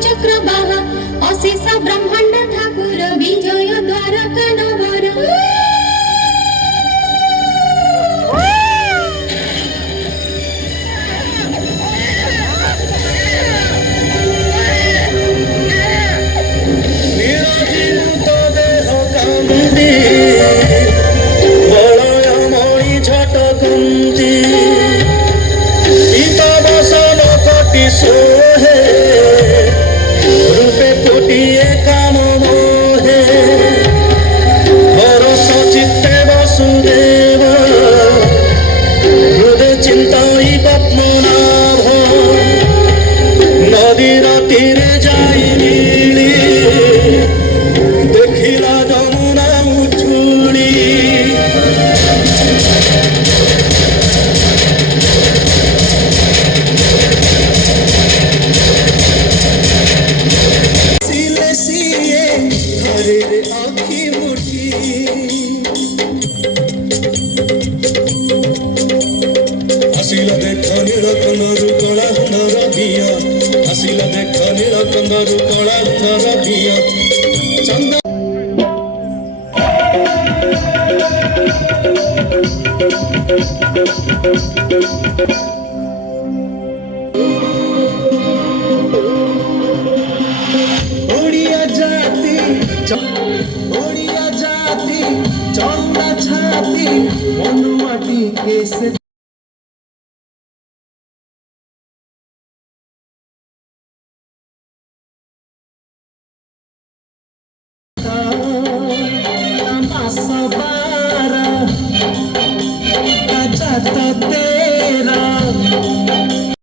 चक्रबाह अशेष ब्रह्मांड ठाकुर विजय द्वारका नगर सोहे रूपे कोटिए काम मोहे हरस चित्ते वसुदेव हृदय चिंताई पद्मनाभ नदीर तीरे जाई नीली देखिला जमुना उछुली हसिला देख नीलकंदरु कला हुनर दिया हसिला देख नीलकंदरु कला हुनर दिया चंद ओडिया जाति चौड़ा छाती मनुआटी कैसे Sabara,